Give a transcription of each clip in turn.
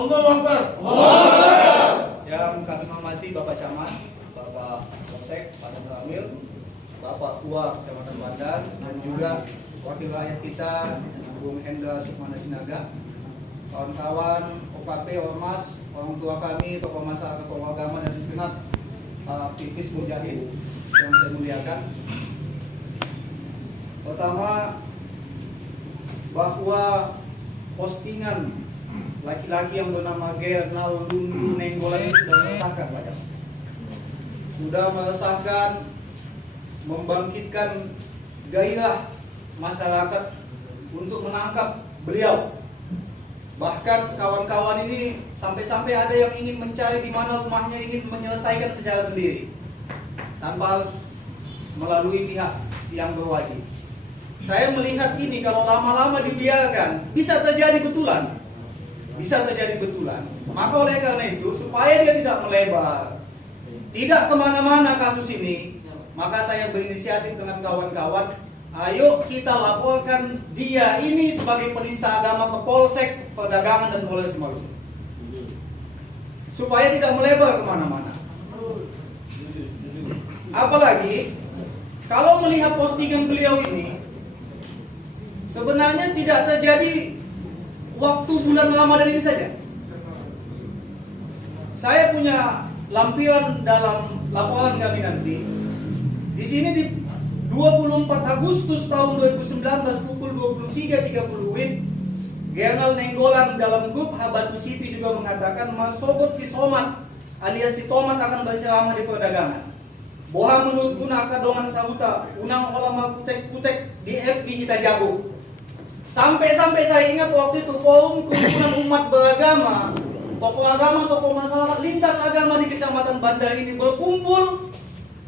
Allahu Akbar. Yang kami hormati Bapak Camat, Bapak Polsek, Pak Ramil, Bapak Tua Kecamatan Bandan, dan juga wakil rakyat kita, Bung Hendra Sukmana Sinaga, kawan-kawan, OKP, Ormas, orang tua kami, tokoh masyarakat, tokoh agama, dan segenap aktivis mujahid yang saya muliakan. Pertama, bahwa postingan laki-laki yang bernama Gernal Lundu Nenggolan itu sudah meresahkan, Pak. Sudah meresahkan, membangkitkan gairah masyarakat untuk menangkap beliau. Bahkan kawan-kawan ini sampai-sampai ada yang ingin mencari di mana rumahnya, ingin menyelesaikan secara sendiri tanpa harus melalui pihak yang berwajib. Saya melihat ini kalau lama-lama dibiarkan bisa terjadi betulan. Bisa terjadi betulan. Maka oleh karena itu, supaya dia tidak melebar, tidak kemana-mana kasus ini, maka saya berinisiatif dengan kawan-kawan, ayo kita laporkan dia ini sebagai penista agama ke Polsek Perdagangan dan Polres Maluku, supaya tidak melebar kemana-mana. Apalagi kalau melihat postingan beliau ini, sebenarnya tidak terjadi waktu bulan Ramadan ini saja. Saya punya lampiran dalam laporan kami nanti. Di sini di 24 Agustus tahun 2019 pukul 23.30 WIB, Gernal Nenggolan dalam grup Habatu City juga mengatakan Masobot si Somat alias si Tomat akan berceramah di perdagangan. Boha menurut guna kadongan sahuta unang ulama kutek-kutek di FB kita jago. Sampai-sampai saya ingat waktu itu forum kumpulan umat beragama, tokoh agama, tokoh masyarakat lintas agama di Kecamatan Bandar ini berkumpul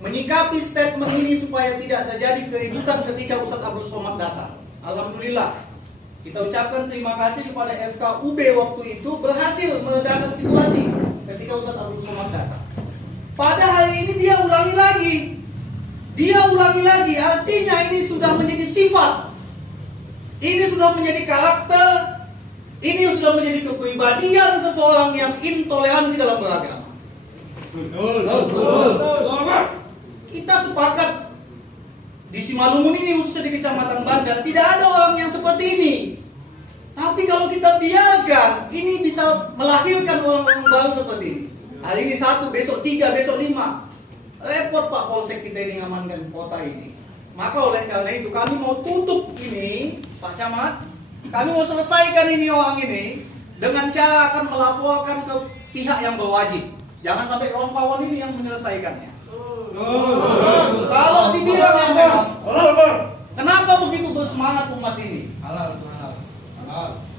menyikapi statement ini supaya tidak terjadi keributan ketika Ustadz Abdul Somad datang. Alhamdulillah, kita ucapkan terima kasih kepada FKUB waktu itu berhasil meredakan situasi ketika Ustadz Abdul Somad datang. Pada hari ini dia ulangi lagi, artinya ini sudah menjadi sifat. Ini sudah menjadi karakter, ini sudah menjadi kepribadian seseorang yang intoleransi dalam beragama. Kita sepakat di Simalungun ini, khususnya di Kecamatan Bandar, tidak ada orang yang seperti ini. Tapi kalau kita biarkan, ini bisa melahirkan orang-orang baru seperti ini. Hari ini 1, besok 3, besok 5. Repot Pak Polsek kita ini ngamankan kota ini. Maka oleh karena itu kami mau tutup ini, Pak Camat. Kami mau selesaikan ini orang ini dengan cara akan melaporkan ke pihak yang berwajib. Jangan sampai kawan-kawan ini yang menyelesaikannya. Kalau dibilang yang memang, kenapa begitu bersemangat umat ini?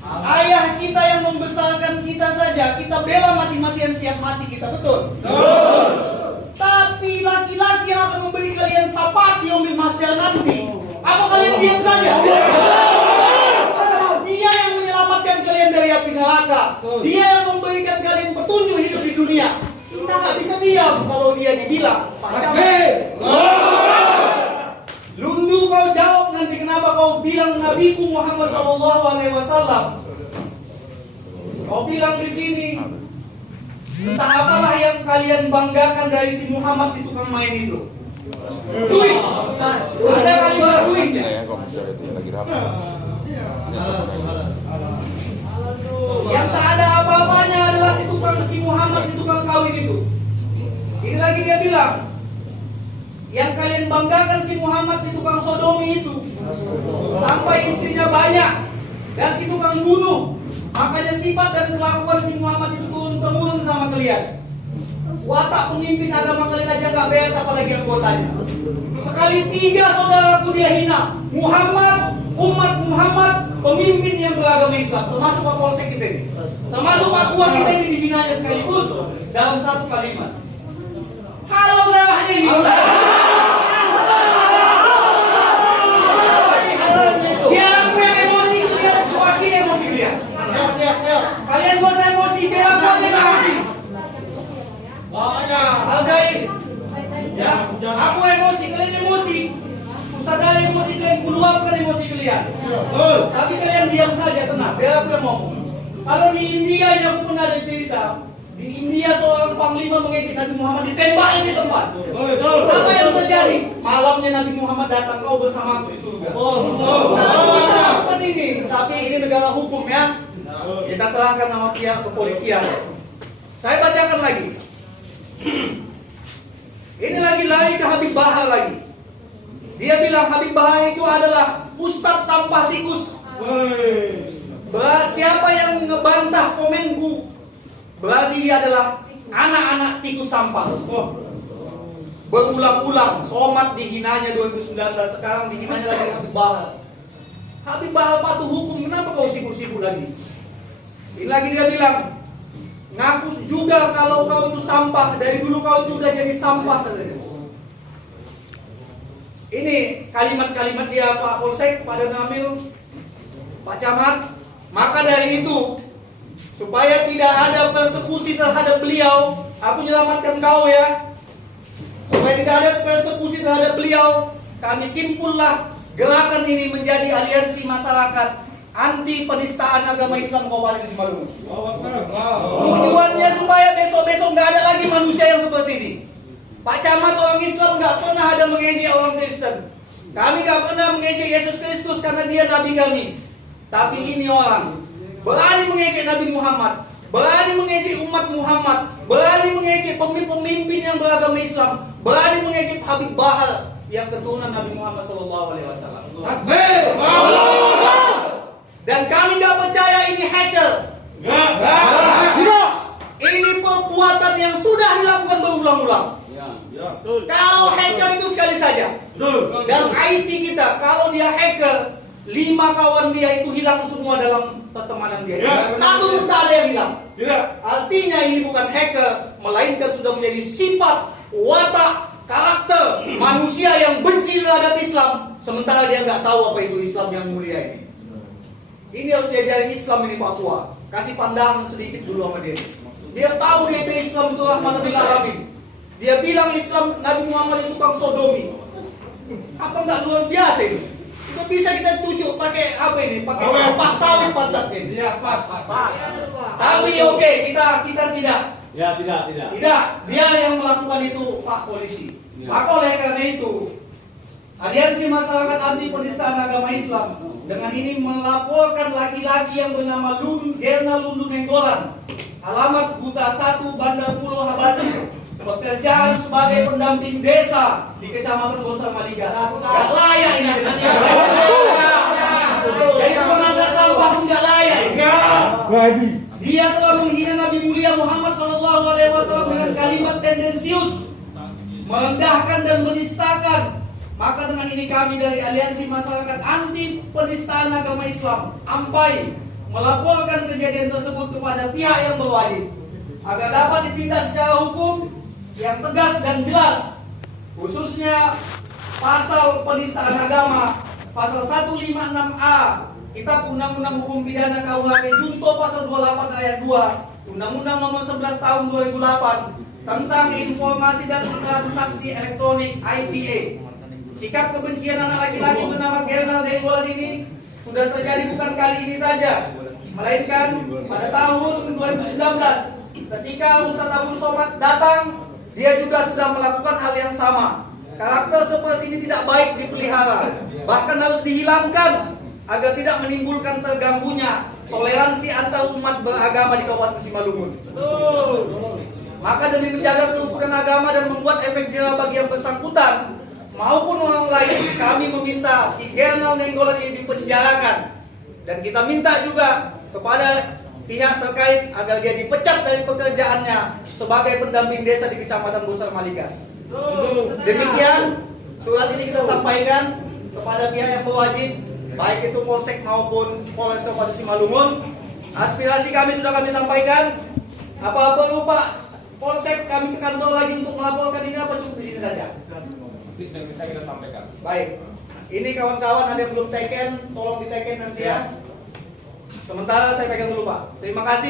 Ayah kita yang membesarkan kita saja, kita bela mati-matian siap mati kita, betul? Tapi laki-laki yang akan memberi kalian sapati omil masyar nanti, apa kalian diam saja? Dia yang menyelamatkan kalian dari api neraka. Dia yang memberikan kalian petunjuk hidup di dunia. Kita nggak bisa diam kalau dia dibilang Lundu, kau jawab nanti kenapa kau bilang Nabiku Muhammad SAW. Kau bilang di sini tentang apalah yang kalian banggakan dari si Muhammad si tukang main itu. Cuy, ada kalimat cuinya. Yang tak ada apa-apanya adalah si Muhammad si tukang kawin itu. Ini lagi dia bilang, yang kalian banggakan si Muhammad si tukang sodomi itu, sampai istrinya banyak dan si tukang bunuh. Makanya sifat dan kelakuan si Muhammad itu turun-temurun sama kalian. Watak pemimpin agama kalian aja gak beres, apalagi anggotanya. Sekali 3 saudaraku dia hina. Muhammad, umat Muhammad, pemimpin yang beragama Islam, termasuk Pak Polsek kita ini, termasuk Pak Kuah kita ini dihinanya sekaligus dalam satu kalimat. Halallah ini. Biar aku yang emosi, kalian mewakili emosi kalian. Siap. Kalian gak usah emosi, biar aku aja yang emosi. Hargai. Ya, aku emosi, kalian emosi. Sadar emosi kalian, keluarkan emosi kalian. Tapi kalian diam saja, tenang, biar aku yang ngomong. Kalau di India ini aku pernah ada cerita. Di India seorang panglima mengejek Nabi Muhammad, ditembaknya di tempat. Apa yang terjadi? Malamnya Nabi Muhammad datang, kau bersama aku di surga. Nah, bisa lakukan ini, tapi ini negara hukum ya. Kita serahkan nama pihak kepolisian. Saya bacakan lagi. Ini lagi ke Habib Bahar lagi. Dia bilang Habib Bahar itu adalah ustadz sampah tikus. Siapa yang ngebantah komenku, berarti dia adalah anak-anak tikus sampah. Berulang-ulang, Somad dihinanya 2019, sekarang dihinanya lagi Habib Bahar. Habib Bahar patuh hukum, kenapa kau sibuk-sibuk lagi? Ini lagi dia bilang, ngaku juga kalau kau itu sampah, dari dulu kau itu udah jadi sampah katanya. Ini kalimat-kalimat dia Pak Polsek, Pak Danamil, Pak Camat. Maka dari itu, supaya tidak ada persekusi terhadap beliau, aku menyelamatkan kau ya. Supaya tidak ada persekusi terhadap beliau, kami simpullah gerakan ini menjadi aliansi masyarakat anti penistaan agama Islam Kabupaten Simalungun. Tujuannya supaya besok-besok nggak ada lagi manusia yang seperti ini. Pak Camat orang Islam nggak pernah ada mengejek orang Kristen. Kami nggak pernah mengejek Yesus Kristus karena dia nabi kami. Tapi ini orang berani mengejek Nabi Muhammad, berani mengejek umat Muhammad, berani mengejek pemimpin yang beragama Islam, berani mengejek Habib Bahar yang keturunan Nabi Muhammad SAW. Dan kami nggak percaya ini hacker. Ini perbuatan yang sudah dilakukan berulang-ulang. Kalau hacker itu sekali saja. Dan IT kita, kalau dia hacker, 5 kawan dia itu hilang semua dalam pertemanan dia. Satu pun tak ada yang hilang. Artinya ini bukan hacker, melainkan sudah menjadi sifat, watak, karakter manusia yang benci terhadap Islam, sementara dia nggak tahu apa itu Islam yang mulia ini. Ini harus diajarin Islam ini Papua. Kasih pandangan sedikit dulu sama dia. Dia tahu dia itu Islam itu rahmatan lil alamin. Dia bilang Islam Nabi Muhammad itu tukang sodomi. Apa nggak luar biasa ini? Itu bisa kita cucuk pakai apa ini? Pakai pasal pantat ini. Iya, pas. Tapi oke, kita tidak. Ya, tidak. Tidak, dia yang melakukan itu Pak Polisi. Maka oleh karena itu, Aliansi Masyarakat Anti Penistaan Agama Islam dengan ini melaporkan laki-laki yang bernama Gerna Lundu Nenggolan, alamat Buta 1, Bandar Pulau Habati, pekerjaan sebagai pendamping desa di Kecamatan Bosar Maligas. Gak layak ini. Jadi pengantar sampah pun gak layak. Dia telah menghina Nabi mulia Muhammad SAW dengan kalimat tendensius, merendahkan dan menistakan. Maka dengan ini kami dari Aliansi Masyarakat Anti Penistaan Agama Islam AMPAI melaporkan kejadian tersebut kepada pihak yang berwajib agar dapat ditindak secara hukum yang tegas dan jelas, khususnya pasal penistaan agama pasal 156A Kitab Undang-Undang Hukum Pidana KUHP Junto pasal 28 ayat 2 Undang-Undang Nomor 11 Tahun 2008 tentang Informasi dan Transaksi Elektronik ITA. Sikap kebencian anak laki-laki bernama Gerna Nenggolan ini sudah terjadi bukan kali ini saja, melainkan pada tahun 2019 ketika Ustadz Abdul Somad datang, dia juga sudah melakukan hal yang sama. Karakter seperti ini tidak baik dipelihara, bahkan harus dihilangkan agar tidak menimbulkan terganggunya toleransi antar umat beragama di Kabupaten Simalungun. Maka demi menjaga kerukunan agama dan membuat efek jerah bagi yang bersangkutan maupun orang lain, kami meminta si Gerna Nenggolan ini dipenjarakan, dan kita minta juga kepada pihak terkait agar dia dipecat dari pekerjaannya sebagai pendamping desa di Kecamatan Bosar Maligas. Demikian surat ini kita sampaikan kepada pihak yang berwajib, baik itu Polsek maupun Polres Kabupaten Simalungun. Aspirasi kami sudah kami sampaikan. Apa perlu Pak Polsek kami ke kantor lagi untuk melaporkan ini, apa cukup di sini saja? Dan bisa kita sampaikan. Baik, ini kawan-kawan ada yang belum taken, tolong diteken nanti ya. Sementara saya pegang dulu Pak. Terima kasih.